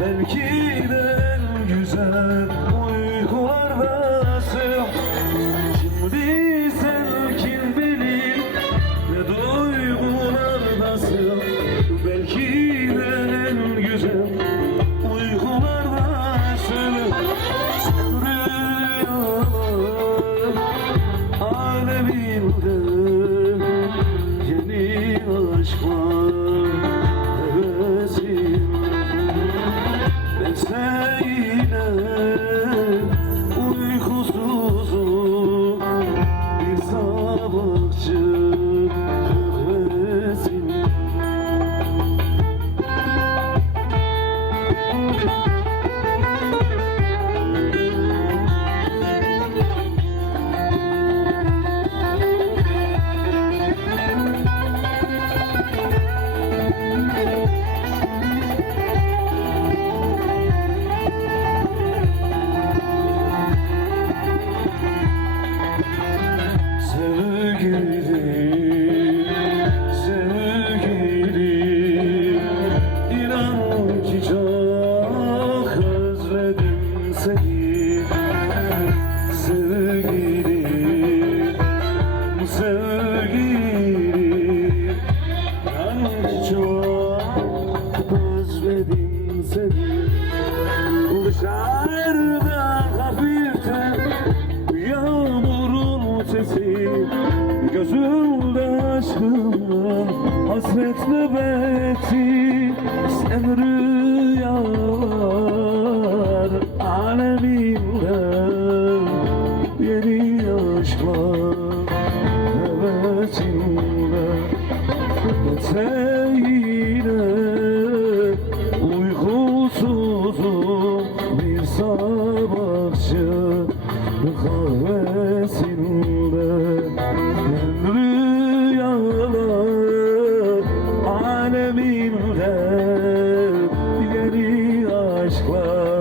Belki de seni Sevgili, sevgili İnan ki çok özledim seni Dışarıda hafiften yağmurun sesi Gözümde aşkımın hasret nöbeti Sen rüyalar Eteğine uykusuzum bir sabahçı kahvesinde. Ben rüyalar yeni aşklar